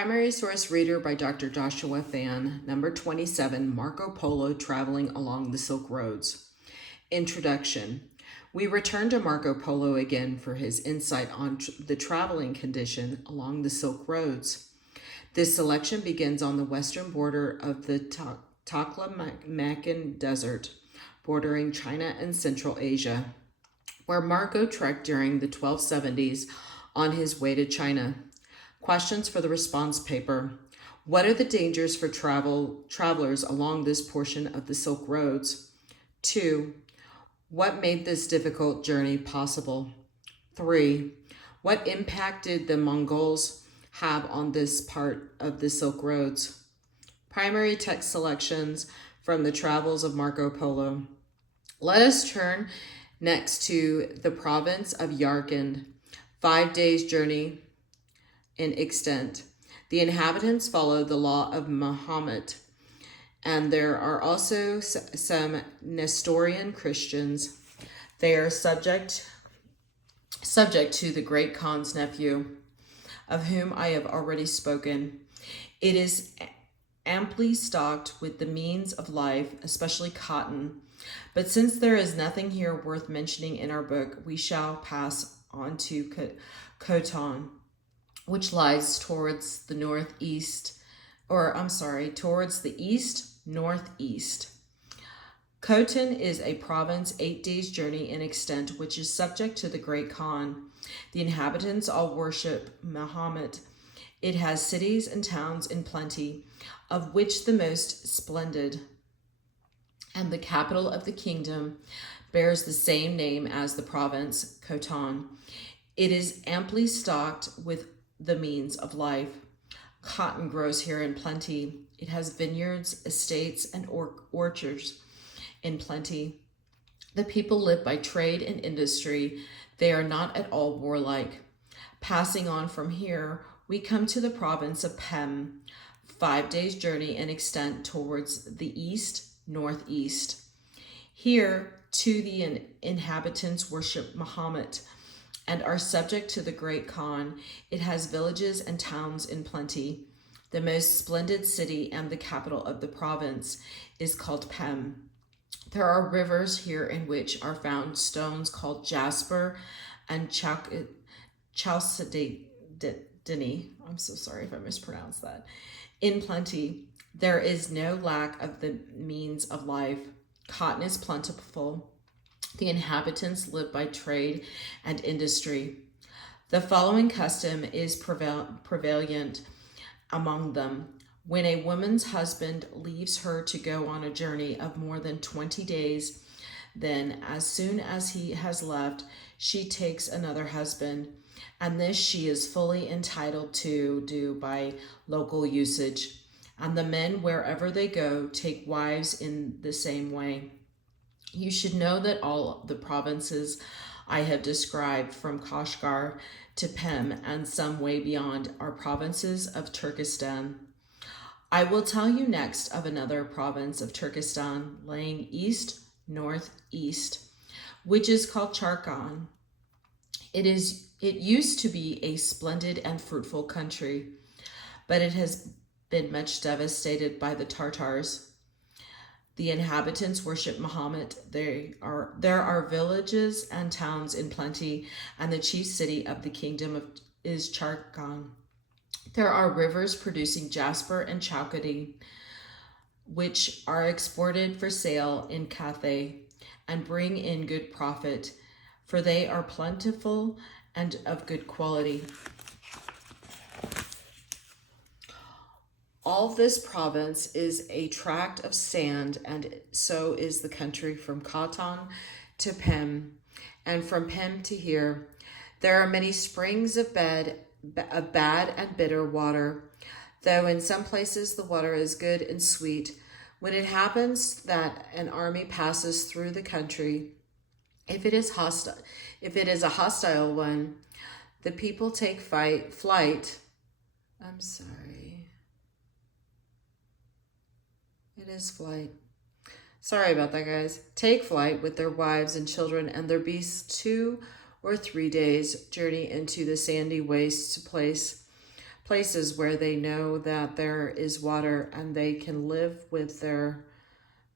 Primary source reader by Dr. Joshua Fan, number 27, Marco Polo Traveling Along the Silk Roads. Introduction. We return to Marco Polo again for his insight on the traveling condition along the Silk Roads. This selection begins on the western border of the Taklamakan Desert, bordering China and Central Asia, where Marco trekked during the 1270s on his way to China. Questions for the response paper. What are the dangers for travelers along this portion of the Silk Roads? 2. What made this difficult journey possible? 3. What impact did the Mongols have on this part of the Silk Roads? Primary text selections from the Travels of Marco Polo. Let us turn next to the province of Yarkand, 5 days' journey in extent. The inhabitants follow the law of Muhammad, and there are also some Nestorian Christians. They are subject to the great Khan's nephew, of whom I have already spoken. It is amply stocked with the means of life, especially cotton. But since there is nothing here worth mentioning in our book, we shall pass on to Khotan, which lies towards the east-northeast. Khotan is a province 8 days' journey in extent, which is subject to the Great Khan. The inhabitants all worship Muhammad. It has cities and towns in plenty, of which the most splendid and the capital of the kingdom bears the same name as the province, Khotan. It is amply stocked with the means of life. Cotton grows here in plenty. It has vineyards, estates, and orchards in plenty. The people live by trade and industry. They are not at all warlike. Passing on from here, we come to the province of Pem, 5 days' journey in extent towards the east-northeast. Here, too, the inhabitants worship Muhammad and are subject to the Great Khan. It has villages and towns in plenty. The most splendid city and the capital of the province is called Pem. There are rivers here in which are found stones called jasper and chalcedony. I'm so sorry if I mispronounced that. In plenty. There is no lack of the means of life. Cotton is plentiful. The inhabitants live by trade and industry. The following custom is prevalent among them. When a woman's husband leaves her to go on a journey of more than 20 days, then as soon as he has left, she takes another husband, and this she is fully entitled to do by local usage. And the men, wherever they go, take wives in the same way. You should know that all the provinces I have described, from Kashgar to Pem and some way beyond, are provinces of Turkestan. I will tell you next of another province of Turkestan lying east-northeast, which is called Charkan. It used to be a splendid and fruitful country, but it has been much devastated by the Tartars. The inhabitants worship Muhammad. There are villages and towns in plenty, and the chief city of the kingdom is Charkan. There are rivers producing jasper and chalcedony, which are exported for sale in Cathay and bring in good profit, for they are plentiful and of good quality. All this province is a tract of sand, and so is the country from Khotan to Pem, and from Pem to here. There are many springs of bad and bitter water, though in some places the water is good and sweet. When it happens that an army passes through the country, if it is a hostile one, the people take flight. I'm sorry. It is flight. Sorry about that, guys. Take flight with their wives and children and their beasts 2 or 3 days' journey into the sandy wastes places where they know that there is water and they can live with their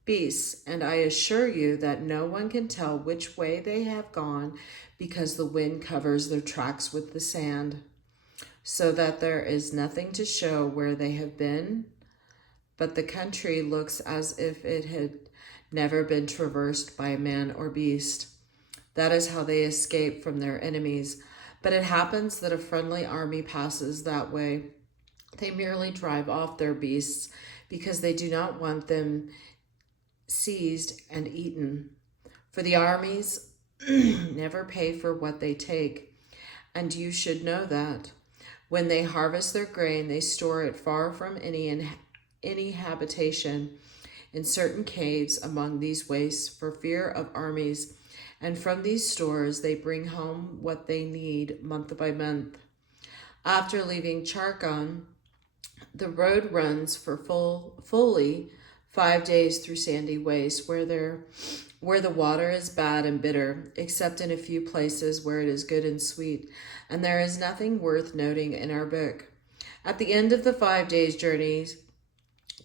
beasts. And I assure you that no one can tell which way they have gone because the wind covers their tracks with the sand, so that there is nothing to show where they have been, but the country looks as if it had never been traversed by man or beast. That is how they escape from their enemies. But it happens that a friendly army passes that way. They merely drive off their beasts because they do not want them seized and eaten. For the armies never pay for what they take, and you should know that. When they harvest their grain, they store it far from any habitation, in certain caves among these wastes, for fear of armies. And from these stores they bring home what they need month by month. After leaving Charkon, the road runs for fully 5 days through sandy wastes where the water is bad and bitter, except in a few places where it is good and sweet, and there is nothing worth noting in our book. At the end of the 5 days' journey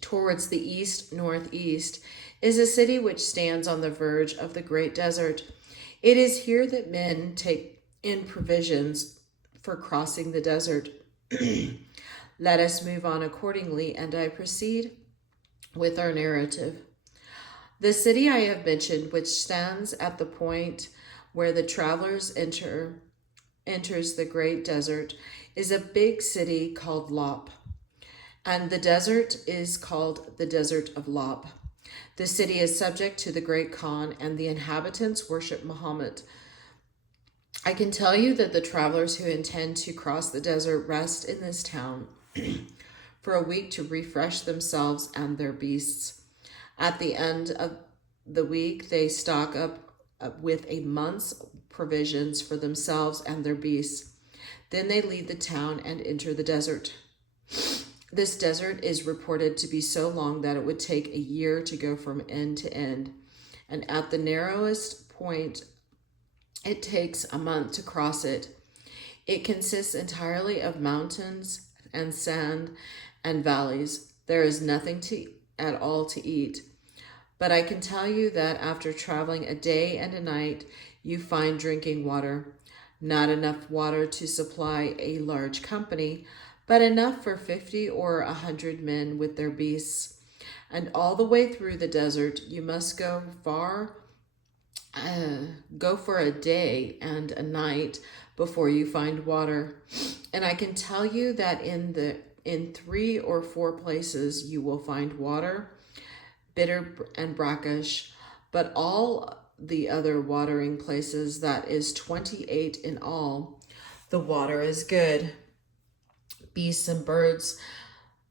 towards the east-northeast is a city which stands on the verge of the great desert. It is here that men take in provisions for crossing the desert. Let us move on accordingly, and I proceed with our narrative. The city I have mentioned, which stands at the point where the travelers enters the great desert, is a big city called Lop, and the desert is called the Desert of Lop. The city is subject to the Great Khan, and the inhabitants worship Muhammad. I can tell you that the travelers who intend to cross the desert rest in this town for a week to refresh themselves and their beasts. At the end of the week, they stock up with a month's provisions for themselves and their beasts. Then they leave the town and enter the desert. This desert is reported to be so long that it would take a year to go from end to end. And at the narrowest point, it takes a month to cross it. It consists entirely of mountains and sand and valleys. There is nothing at all to eat. But I can tell you that after traveling a day and a night, you find drinking water. Not enough water to supply a large company, but enough for 50 or 100 men with their beasts. And all the way through the desert, you must go for a day and a night before you find water. And I can tell you that in 3 or 4 places you will find water, bitter and brackish, but all the other watering places, that is 28 in all, the water is good. Beasts and birds,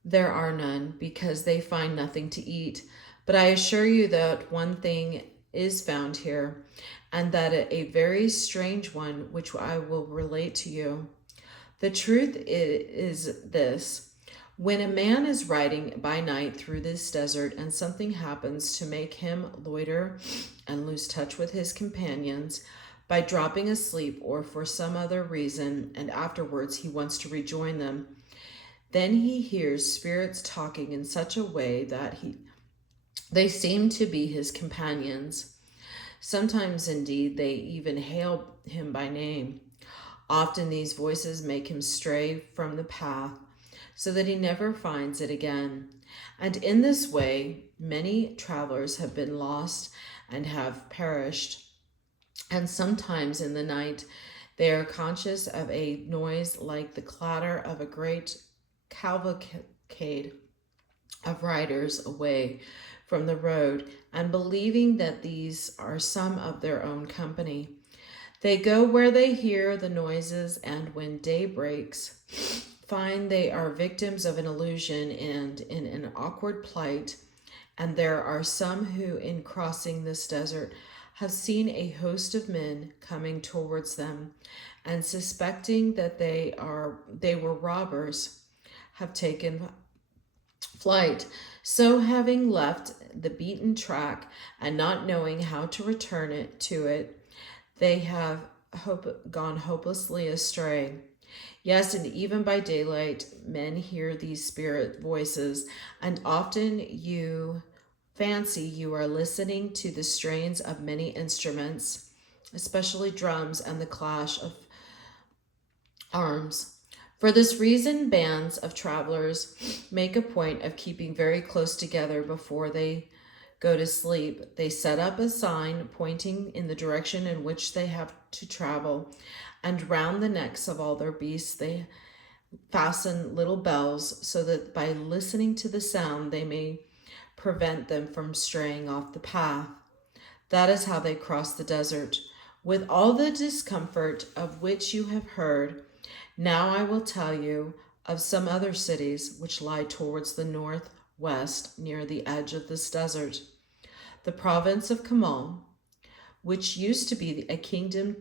there are none, because they find nothing to eat. But I assure you that one thing is found here, and that a very strange one, which I will relate to you. The truth is this: when a man is riding by night through this desert and something happens to make him loiter and lose touch with his companions by dropping asleep or for some other reason, and afterwards he wants to rejoin them, then he hears spirits talking in such a way that they seem to be his companions. Sometimes, indeed, they even hail him by name. Often these voices make him stray from the path, so that he never finds it again. And in this way, many travelers have been lost and have perished. And sometimes in the night, they are conscious of a noise like the clatter of a great cavalcade of riders away from the road, and believing that these are some of their own company, they go where they hear the noises, and when day breaks, find they are victims of an illusion and in an awkward plight. And there are some who, in crossing this desert, have seen a host of men coming towards them, and suspecting that they were robbers, have taken flight. So having left the beaten track and not knowing how to return to it, they have gone hopelessly astray. Yes, and even by daylight, men hear these spirit voices, and often you fancy you are listening to the strains of many instruments, especially drums and the clash of arms. For this reason, bands of travelers make a point of keeping very close together before they go to sleep. They set up a sign pointing in the direction in which they have to travel, and round the necks of all their beasts they fasten little bells so that by listening to the sound they may prevent them from straying off the path. That is how they cross the desert. With all the discomfort of which you have heard, now I will tell you of some other cities which lie towards the northwest near the edge of this desert. The province of Kamal, which used to be a kingdom,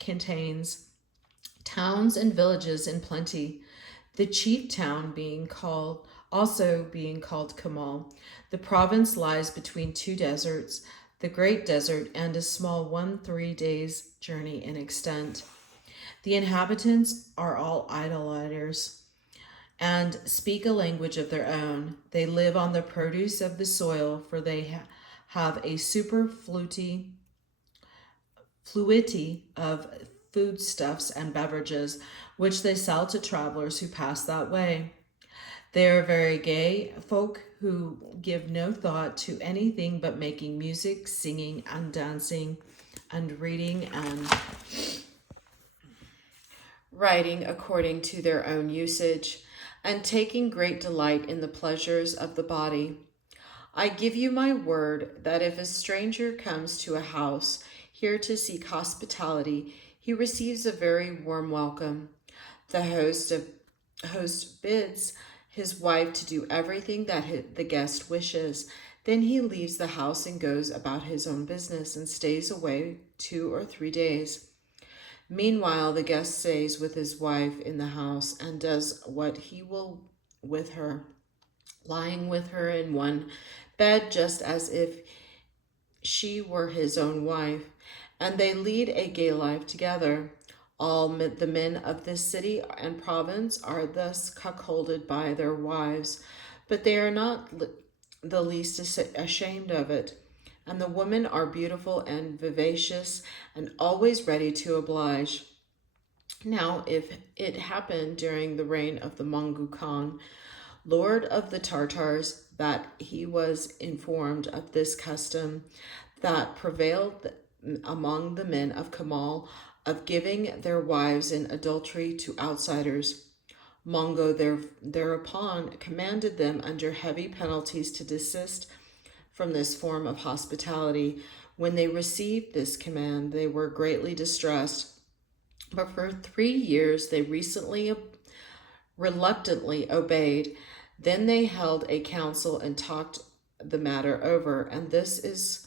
contains towns and villages in plenty, the chief town being called Kamal. The province lies between two deserts, the Great Desert and a small one 3 days' journey in extent. The inhabitants are all idolaters and speak a language of their own. They live on the produce of the soil, for they have a superfluity of foodstuffs and beverages, which they sell to travelers who pass that way. They are very gay folk who give no thought to anything but making music, singing, and dancing, and reading and writing according to their own usage, and taking great delight in the pleasures of the body. I give you my word that if a stranger comes to a house here to seek hospitality, he receives a very warm welcome. The host bids his wife to do everything that the guest wishes. Then he leaves the house and goes about his own business and stays away 2 or 3 days. Meanwhile, the guest stays with his wife in the house and does what he will with her, lying with her in one bed just as if she were his own wife, and they lead a gay life together. All the men of this city and province are thus cuckolded by their wives, but they are not the least ashamed of it. And the women are beautiful and vivacious and always ready to oblige. Now, if it happened during the reign of the Mongu Khan, lord of the Tartars, that he was informed of this custom that prevailed among the men of Kamal of giving their wives in adultery to outsiders, Mongo thereupon commanded them under heavy penalties to desist from this form of hospitality. When they received this command, they were greatly distressed. But for 3 years, they reluctantly obeyed. Then they held a council and talked the matter over, and this is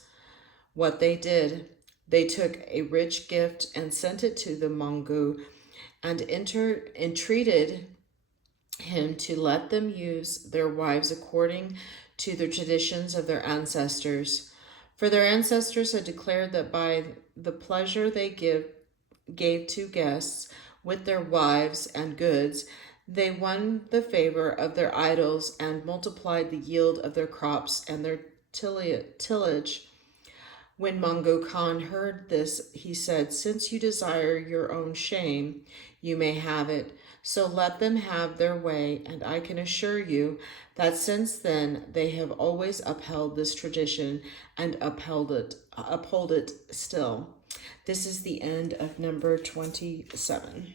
what they did. They took a rich gift and sent it to the Mongu and entreated him to let them use their wives according to the traditions of their ancestors. For their ancestors had declared that by the pleasure they gave to guests with their wives and goods, they won the favor of their idols and multiplied the yield of their crops and their tillage. When Mongo Khan heard this, he said, "Since you desire your own shame, you may have it. So let them have their way, and I can assure you that since then they have always upheld this tradition and uphold it still." This is the end of number 27.